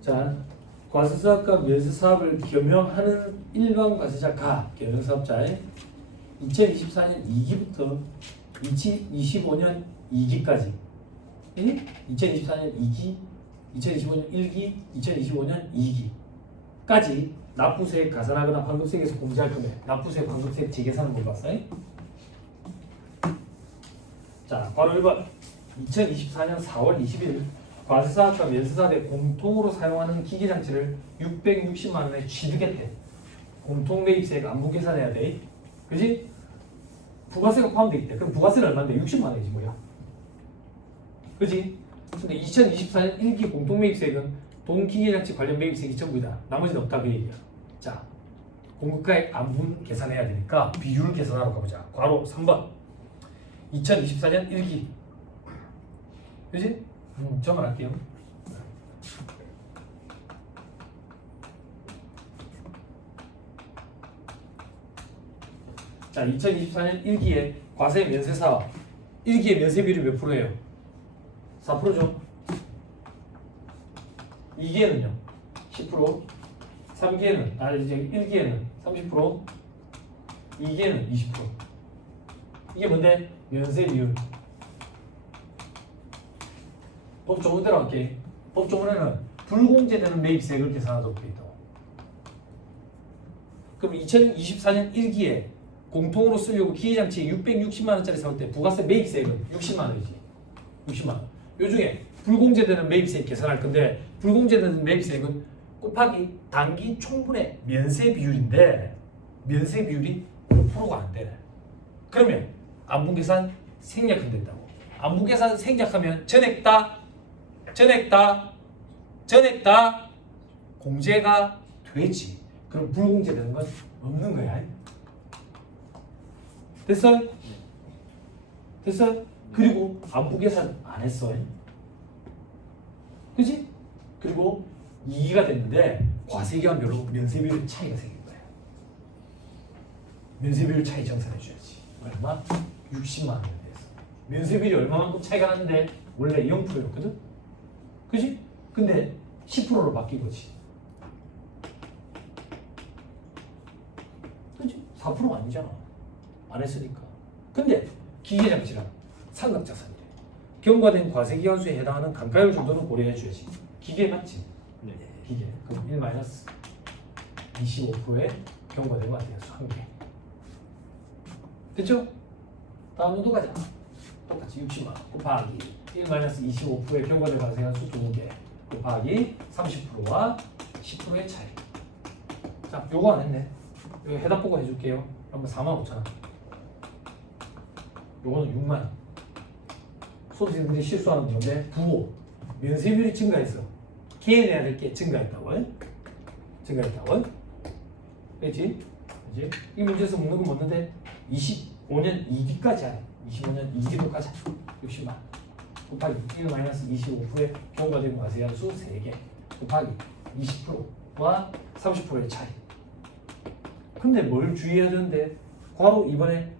자, 과세사업과 면세사업을 겸용하는 일반 과세자 가 경영사업자의 2024년 2기부터 2025년 2기까지 2024년 2기, 2025년 1기, 2025년 2기까지 납부세액 가산하거나 환급세액에서 공제할 금액 납부세액 환급세액 재계산을 물어봤어요. 자, 바로 1번 2024년 4월 20일 과세사업과 면세사업에 공통으로 사용하는 기기장치를 660만 원에 취득했대. 공통 매입세액 안부 계산해야 돼. 그지? 부가세가 포함되어 있대. 그럼 부가세는 얼마인데? 60만 원이지 뭐야. 그지? 근데 2024년 1기 공통 매입세액은 돈 기계장치 관련 매입세액이 전부이다. 나머지는 없다 그 얘기야. 자, 공급가액 안분 계산해야 되니까 비율 계산하러 가보자. 괄호 3번 2024년 1기 그지? 정할게요. 자, 2024년 1기에 과세 면세사업 1기의 면세 비율이 몇 프로예요? 4%죠. 2기에는요? 10%. 3기에는 이제 1기에는 30%. 2기에는 20%. 이게 뭔데? 면세 비율. 법조문대로 할게. 법조문에는 불공제되는 매입세액을 계산하도록 되어 있다고. 그럼 2024년 1기에 공통으로 쓰려고 기계장치 660만 원짜리 사올 때 부가세 매입세액은 60만 원이지. 60만 원. 요 중에 불공제되는 매입세액 계산할 건데 불공제되는 매입세액은 곱하기 단기 총분의 면세 비율인데 면세 비율이 5%가 안 되네. 그러면 안분계산 생략하면 된다고. 안분계산 생략하면 전액 다 공제가 되지. 그럼 불공제되는 건 없는 거야. 됐어? 됐어? 그리고 안부계산 안 했어. 그지? 그리고 2기가 됐는데 과세기간별로 면세비율 차이가 생긴 거야. 면세비율 차이 정산해 줘야지. 얼마? 60만 원에 대해서. 면세비율이 얼마만큼 차이가 나는데 원래 0%였거든? 그지? 근데 10%로 바뀐 거지. 그치? 4%가 아니잖아. 안 했으니까. 근데 기계장치란 상각자산이래. 경과된 과세기간수에 해당하는 감가율 정도는 고려해줘야지. 기계 맞지? 네. 기계. 그럼 1 마이너스 25%의 경과된 과세기간수 1개. 됐죠? 다음 노도 가자. 똑같이 60만 곱하기 1 마이너스 25%의 경과된 과세기간수 2개 곱하기 30%와 10%의 차이. 자, 요거 안 했네. 이거 해답 보고 해줄게요. 한번 45,000원. 요거는 6만. 소비자들이 실수하는 건데 부호 면세율이 증가했어. 개인해야 될 게 증가했다고. 증가했다고. 그렇지? 그렇지? 이 문제에서 묻는 건 뭐였는데 25년 2기까지 하네. 25년 2기도까지 하자. 60만 곱하기 1-25%의 경과된 과세한수 3개 곱하기 20%와 30%의 차이. 근데 뭘 주의해야 되는데 괄호 이번에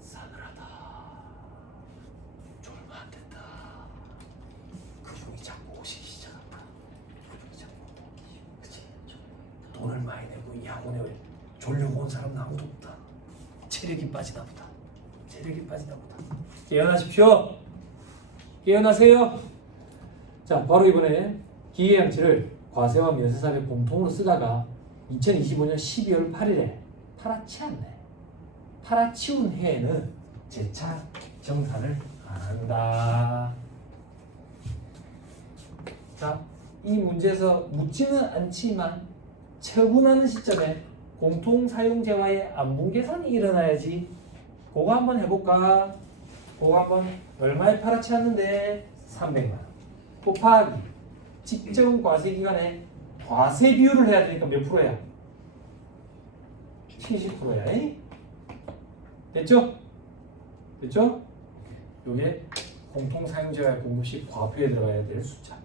싸늘하다 졸면 안 된다. 그분이 자꾸 오시기 시작한다. 그분이 자꾸 그치? 돈을 많이 내고 양원에 졸려고 온 사람은 아무도 없다. 체력이 빠지나 보다. 체력이 빠지나 보다. 깨어나십시오. 깨어나세요. 자, 바로 이번에 기계양치를 과세와 면세사업에 공통으로 쓰다가 2025년 12월 8일에 팔아치웠네. 팔아치운 해에는 재차 정산을 안 한다. 자, 이 문제에서 묻지는 않지만 처분하는 시점에 공통사용재와의 안분계산이 일어나야지. 그거 한번 해볼까? 그거 한번 얼마에 팔아치웠는데 300만 원 곱하기 직전 과세기간에 과세 비율을 해야 되니까 몇 프로야? 70%야. 됐죠? 됐죠? 요게 공통사용재와의 공급시 과표에 들어가야 될 숫자.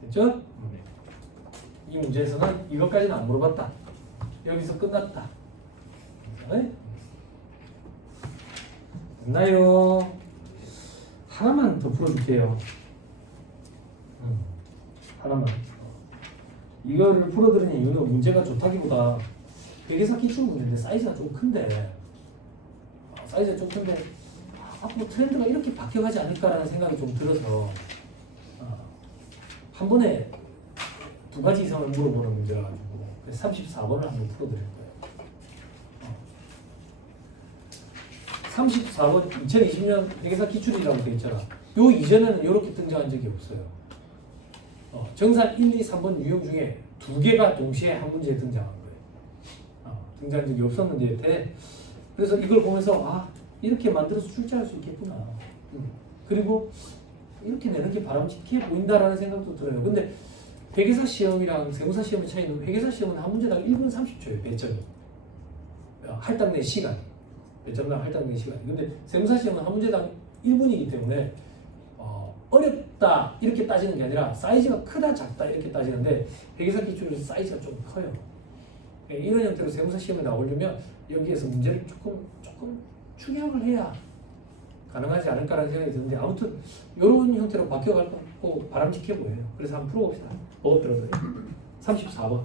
됐죠? 네. 이 문제에서는 이것까지는 안 물어봤다. 여기서 끝났다. 네? 됐나요? 하나만 더 풀어줄게요. 하나만. 이거를 풀어드리는 이유는 문제가 좋다기보다 회계사 기출 문제인데 사이즈가 좀 큰데 사이즈가 좀 큰데 앞으로 트렌드가 이렇게 바뀌어가지 않을까라는 생각이 좀 들어서 한 번에 두 가지 이상을 물어보는 문제라 가지고 34번을 한번 풀어드릴 거예요. 34번 2020년 회계사 기출이라고 되어 있잖아. 요 이전에는 이렇게 등장한 적이 없어요. 정산 1, 2, 3번 유형 중에 2개가 동시에 한 문제에 등장한 거예요. 등장한 적이 없었는데 그래서 이걸 보면서 이렇게 만들어서 출제할 수 있겠구나. 그리고 이렇게 내는 게 바람직해 보인다라는 생각도 들어요. 근데 회계사 시험이랑 세무사 시험의 차이는 회계사 시험은 한 문제당 1분 30초예요. 배점이. 할당 내 시간이. 배점당 할당 내 시간이. 근데 세무사 시험은 한 문제당 1분이기 때문에 어렵다 이렇게 따지는 게 아니라 사이즈가 크다 작다 이렇게 따지는데 회계사 기출은 사이즈가 좀 커요. 이런 형태로 세무사 시험에 나오려면 여기에서 문제를 조금 축약을 해야 가능하지 않을까라는 생각이 드는데 아무튼 이런 형태로 바뀌어갈 것 같고 바람직해 보여요. 그래서 한번 풀어봅시다. 어렵더라고요. 34번.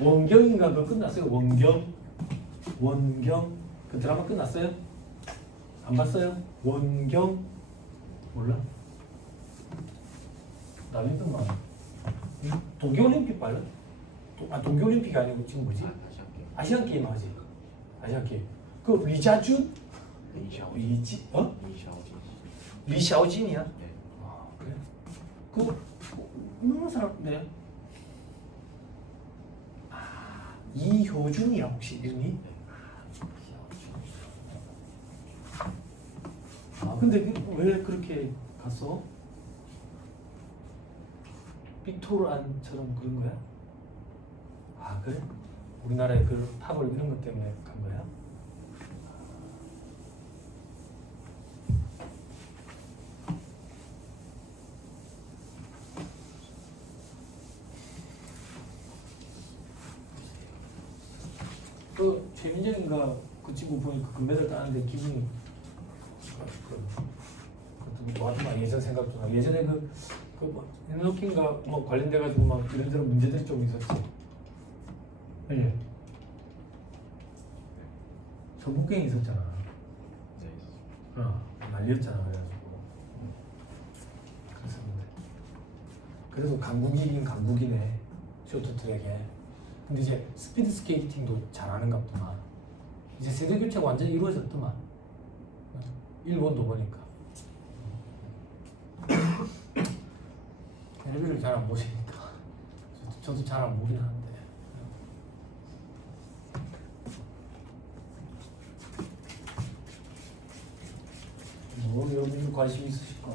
원경인가 그거 끝났어요? 원경 그 드라마 끝났어요? 안 봤어요? 원경 몰라? 나비병만 동계올림픽 발라? 동계올림픽이 아니고 지금 뭐지? 아시안 게임 하지? 아시안 게임 그 리자준? 리샤오진이야? 네. 그래? 그 유명한 사람 네. 이효준이야 혹시 이름이? 근데 왜 그렇게 갔어? 빅토르안처럼 그런 거야? 그래? 우리나라의 그 파벌 이런 것 때문에 간 거야? 그 최민정인가 그 친구 보니까 금메달 따는데 기분이 뭐 예전 생각 좀 나. 예전에 그뭐 엔로킹가 뭐 관련돼 가지고 막 이런저런 문제들이 좀 있었지. 예. 전북갱이 있었잖아. 네. 난리였잖아. 그래가지고 그랬었는데 그래도 강국이긴 강국이네 쇼트트랙에. 근데 이제 스피드 스케이팅도 잘하는가 보더만. 이제 세대 교체가 완전히 이루어졌더만. 일본도 보니까. 텔레비를 잘 안 보시니까 저도 잘 안 보긴 하는데. 뭐 여러분이 관심 있으실까?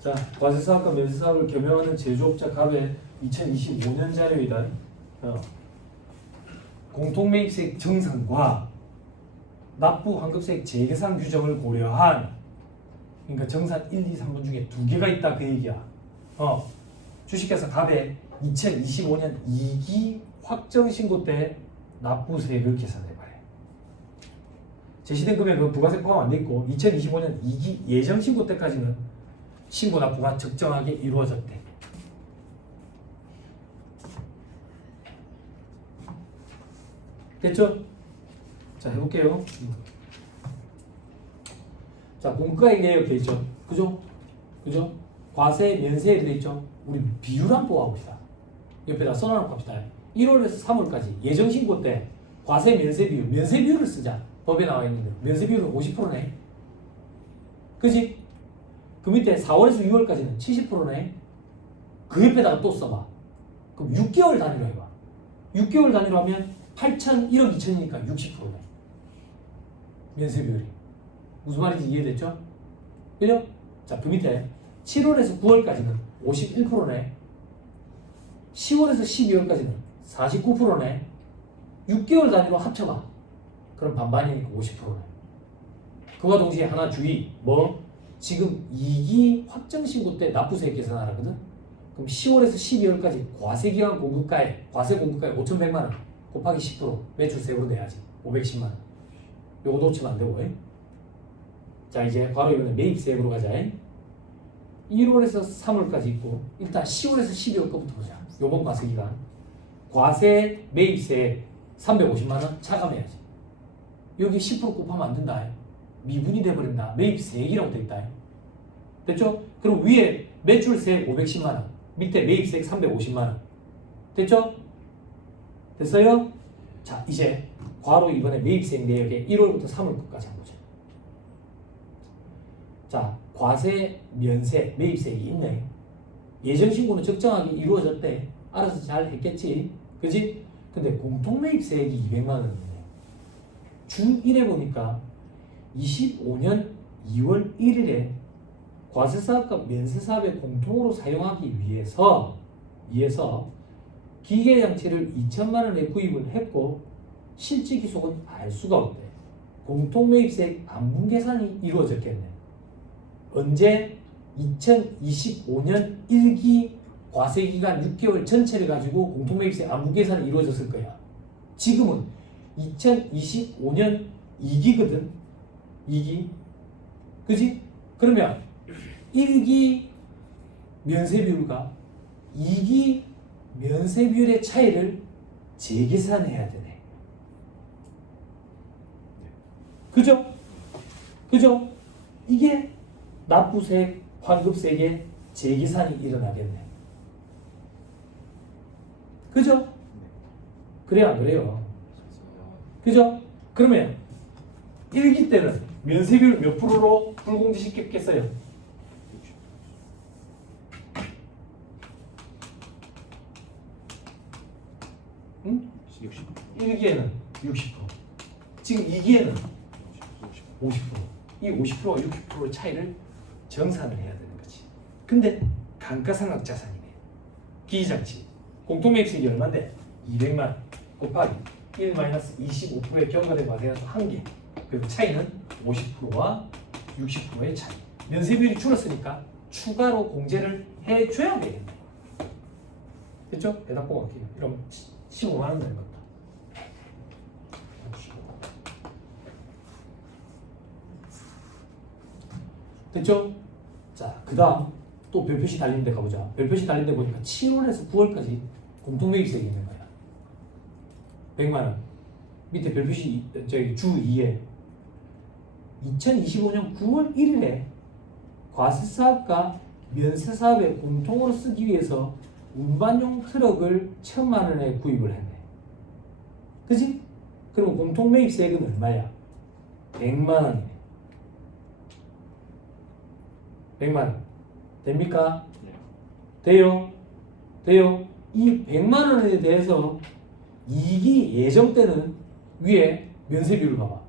자, 과세사업과 면세사업을 겸용하는 제조업자 갑의 2025년 자료이다. 공통매입세액 정산과 납부 환급세액 재계산 규정을 고려한, 그러니까 정산 1, 2, 3번 중에 2개가 있다 그 얘기야. 주식회사 갑의 2025년 2기 확정 신고 때 납부세액을 계산해봐요. 제시된 금액은 부가세 포함 안 돼 있고 2025년 2기 예정 신고 때까지는 신고 납부가 적정하게 이루어졌대. 됐죠? 자, 해볼게요. 자, 공과액 내역 돼 있죠? 그죠? 그죠? 과세, 면세 이렇게 돼 있죠? 우리 비율 한번 뽑아봅시다. 옆에다 써놔놓고 합시다. 1월에서 3월까지 예정 신고 때 과세, 면세 비율, 면세 비율을 쓰자. 법에 나와 있는데 면세 비율은 50%네. 그지? 그 밑에 4월에서 6월까지는 70%네. 그 옆에다가 또 써봐. 그럼 6개월 단위로 해봐. 6개월 단위로 하면 8천, 1억 2천이니까 60%네. 면세 비율이. 무슨 말인지 이해됐죠? 그죠? 자, 그 밑에 7월에서 9월까지는 51%네. 10월에서 12월까지는 49%네. 6개월 단위로 합쳐봐. 그럼 반반이니까 50%네. 그와 동시에 하나 주의. 뭐? 지금 2기 확정 신고 때 납부세액 계산하라거든? 그럼 10월에서 12월까지 과세기간 공급가액, 과세 공급가액 5,100만 원 곱하기 10% 매출 세액으로 내야지. 510만 원. 요거 놓치면 안 되고. 자, 이제 바로 이번에 매입세액으로 가자. 1월에서 3월까지 있고 일단 10월에서 12월 거부터 보자. 요번 과세기간 과세 매입세액 350만 원 차감해야지. 여기 10% 곱하면 안 된다. 미분이 돼버린다. 매입세액이라고 돼 있다. 됐죠? 그럼 위에 매출세액 510만 원, 밑에 매입세액 350만 원. 됐죠? 됐어요? 자, 이제 괄호 이번에 매입세액 내역에 1월부터 3월까지 한번 보자. 자, 과세, 면세, 매입세액이 있네. 예정신고는 적정하게 이루어졌대. 알아서 잘 했겠지. 그지? 근데 공통매입세액이 200만 원이네. 주 1회 보니까 25년 2월 1일에 과세사업과 면세사업에 공통으로 사용하기 위해서 기계장치를 2천만 원에 구입을 했고 실질 기속은 알 수가 없대. 공통매입세액 안분 계산이 이루어졌겠네. 언제? 2025년 1기 과세기간 6개월 전체를 가지고 공통매입세액 안분 계산이 이루어졌을 거야. 지금은 2025년 2기거든. 2기. 그지? 그러면 1기 면세비율과 2기 면세비율의 차이를 재계산해야 되네. 그죠? 그죠? 이게 납부세액, 환급세액의 재계산이 일어나겠네. 그죠? 그래요, 안 그래요? 그죠? 그러면 1기 때는 면세비율 몇 프로로 불공제시켰겠어요? 응? 1기에는 60%. 지금 2기에는 50%. 이 50%와 60%의 차이를 정산을 해야 되는 거지. 근데 감가상각자산이네. 기기장치. 공통매입수익이 얼마인데? 200만 원 곱하기 1-25%의 경과된 과세가 1개. 그리고 차이는 50%와 60%의 차이. 면세비율이 줄었으니까 추가로 공제를 해줘야 되겠네. 됐죠? 대답 보고 갈게요. 이러면 15만 원 되는 겁니다. 됐죠? 자, 그 다음 또 별표시 달린 데 가보자. 별표시 달린 데 보니까 7월에서 9월까지 공통매입세액이 있는 거야. 100만 원. 밑에 별표시 저기 주 2에 2025년 9월 1일에 과세사업과 면세사업에 공통으로 쓰기 위해서 운반용 트럭을 1,000만 원에 구입을 했네. 그지? 그럼 공통매입세액은 얼마야? 100만 원이네. 100만 원. 됩니까? 네. 돼요? 돼요? 이 100만 원에 대해서 이익이 예정 때는 위에 면세비율 봐봐.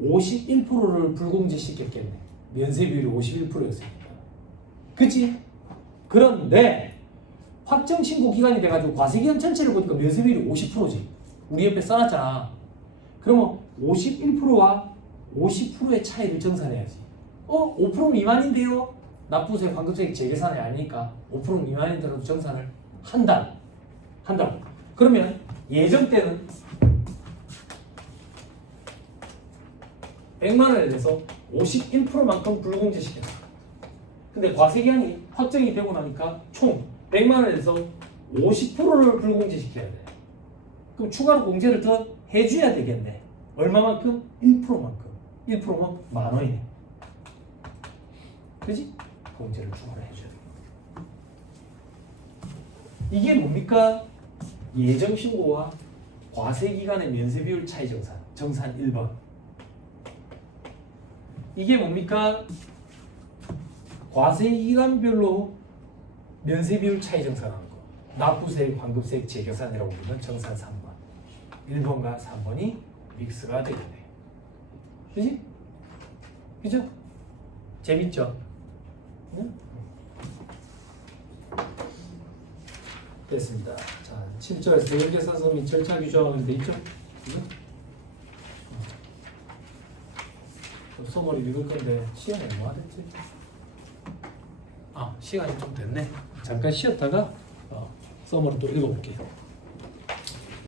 51%를 불공제시켰겠네. 면세비율이 51%였으니까. 그치? 그런데 확정 신고 기간이 돼가지고 과세기간 전체를 보니까 면세비율이 50%지. 우리 옆에 써놨잖아. 그러면 51%와 50%의 차이를 정산해야지. 5% 미만인데요? 납부세, 환급세액 재계산이 아니니까 5% 미만이더라도 정산을 한다. 한다고. 그러면 예정 때는 100만 원에 대해서 51%만큼 불공제시켰다. 근데 과세기한이 확정이 되고 나니까 총 100만 원에 대해서 50%를 불공제시켜야 돼. 그럼 추가로 공제를 더 해줘야 되겠네. 얼마만큼? 1%만큼. 1%면 만 원이네. 그지? 공제를 추가로 해줘야 돼. 이게 뭡니까? 예정신고와 과세기간의 면세비율 차이 정산. 정산 1번. 이게 뭡니까? 과세기간별로 면세비율 차이 정산하는 거. 납부세액, 환급세액 재계산이라고 부르는 정산 3번. 1번과 3번이 믹스가 되겠네. 그지? 그죠? 재밌죠? 응? 됐습니다. 자, 7절에서 세금계산서 및 절차 규정은 돼 있죠? 그죠? 소머리 읽을 건데 시간이 얼마 됐지? 시간이 좀 됐네. 잠깐 쉬었다가 서머리 또 읽어볼게요.